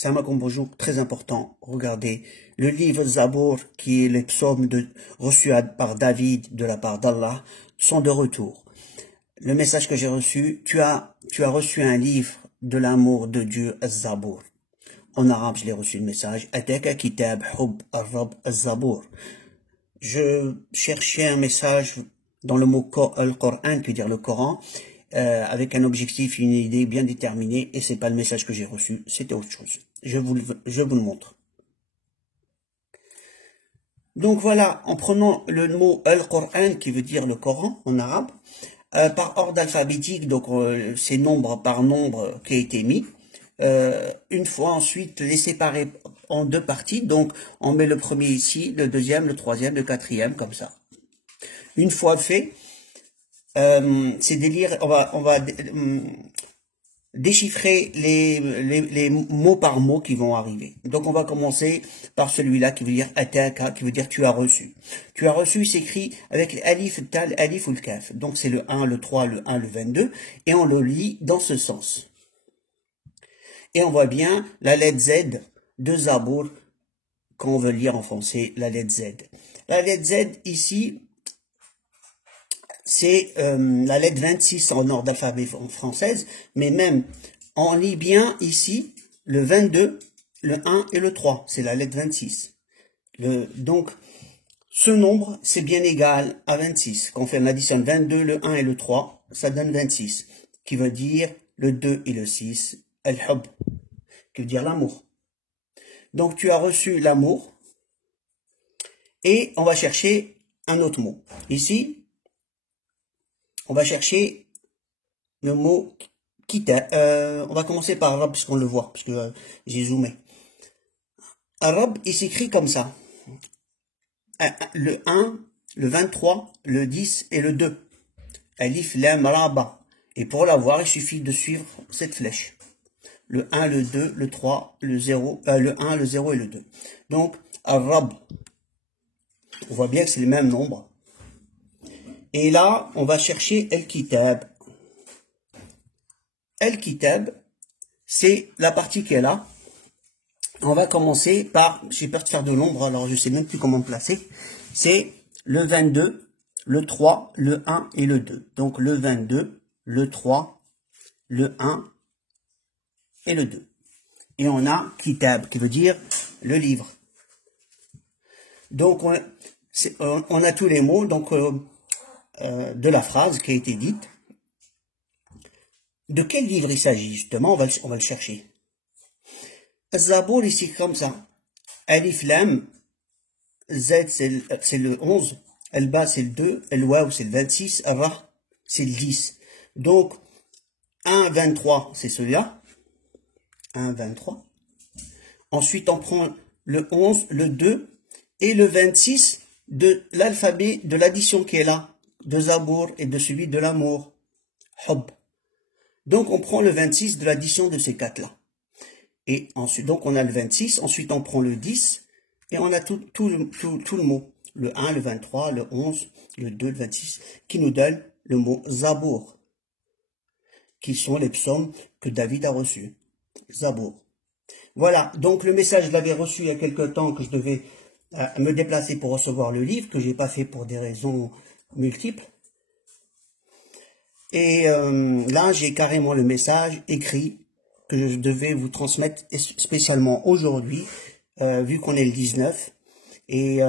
Salam bonjour, très important. Regardez, le livre Zabour, qui est les psaumes reçus par David de la part d'Allah, sont de retour. Le message que j'ai reçu, tu as reçu un livre de l'amour de Dieu, Zabour. En arabe, je l'ai reçu le message. Ataka kitab hub ar-rab az-Zabour. Je cherchais un message dans le mot Al-Qur'an, qui veut dire le Coran, avec un objectif, une idée bien déterminée, et c'est pas le message que j'ai reçu, c'était autre chose. Je vous le montre. Donc voilà, en prenant le mot Al-Qur'an, qui veut dire le Coran en arabe, par ordre alphabétique, donc c'est nombre par nombre qui a été mis. Une fois ensuite les séparer en deux parties, donc on met le premier ici, le deuxième, le troisième, le quatrième, comme ça. Une fois fait, c'est délire, on va déchiffrer les mots par mots qui vont arriver. Donc on va commencer par celui-là qui veut dire ataka, qui veut dire tu as reçu. Tu as reçu s'écrit avec alif, tal, alif ou le kaf. Donc c'est le 1, le 3, le 1, le 22, et on le lit dans ce sens. Et on voit bien la lettre Z de Zabour quand on veut lire en français la lettre Z. La lettre Z ici, c'est la lettre 26 en ordre d'alphabet française, mais même on lit bien ici le 22, le 1 et le 3, c'est la lettre 26. Donc ce nombre c'est bien égal à 26. Quand on fait l'addition 22, le 1 et le 3, ça donne 26, qui veut dire le 2 et le 6. Al-Hub, qui veut dire l'amour. Donc tu as reçu l'amour et on va chercher un autre mot. Ici, on va chercher le mot quitter. On va commencer par arabe puisqu'on le voit, puisque j'ai zoomé. Arabe, il s'écrit comme ça. Le 1, le 23, le 10 et le 2. Alif, lam, ra, ba. Et pour l'avoir, il suffit de suivre cette flèche. Le 1, le 2, le 3, le 0, le 1, le 0 et le 2. Donc, Arab, on voit bien que c'est le même nombre. Et là, on va chercher El-Kitab. El-Kitab, c'est la partie qui est là. On va commencer par, j'ai peur de faire de l'ombre, alors je sais même plus comment me placer. C'est le 22, le 3, le 1 et le 2. Donc, le 22, le 3, le 1 et le 2. Et on a kitab, qui veut dire le livre. Donc, on a tous les mots donc, de la phrase qui a été dite. De quel livre il s'agit, justement, on va le chercher. Zabour, ici, comme ça. Alif, Lam, Z, c'est le 11. Al-Ba, c'est le 2. Al-Waw, c'est le 26. Al-Ra, c'est le 10. Donc, 1, 23, c'est celui-là. 1, 23. Ensuite, on prend le 11, le 2 et le 26 de l'alphabet de l'addition qui est là, de Zabour et de celui de l'amour. Hub. Donc, on prend le 26 de l'addition de ces quatre-là. Et ensuite, donc, on a le 26. Ensuite, on prend le 10 et on a tout le mot. Le 1, le 23, le 11, le 2, le 26, qui nous donne le mot Zabour, qui sont les psaumes que David a reçus. Zabour. Voilà, donc le message, je l'avais reçu il y a quelque temps que je devais me déplacer pour recevoir le livre, que je n'ai pas fait pour des raisons multiples. Et là, j'ai carrément le message écrit que je devais vous transmettre spécialement aujourd'hui, vu qu'on est le 19. Et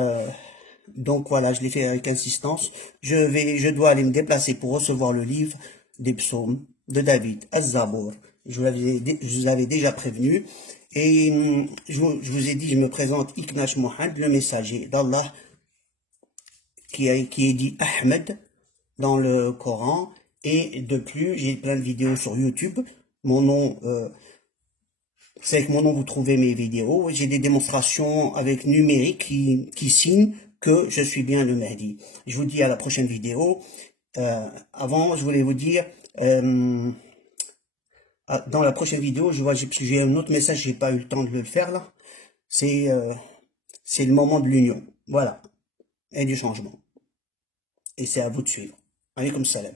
donc voilà, je l'ai fait avec insistance. Je dois aller me déplacer pour recevoir le livre des psaumes de David, Az-Zabour. Je vous avais déjà prévenu. Et je vous ai dit, je me présente Iknash Mohand, le messager d'Allah, qui est dit Ahmed dans le Coran. Et de plus, j'ai plein de vidéos sur YouTube. Mon nom, c'est avec mon nom vous trouvez mes vidéos. J'ai des démonstrations avec numérique qui signent que je suis bien le Mahdi. Je vous dis à la prochaine vidéo. Avant, je voulais vous dire... dans la prochaine vidéo, j'ai un autre message, j'ai pas eu le temps de le faire là. C'est le moment de l'union. Voilà. Et du changement. Et c'est à vous de suivre. Alaykoum salam.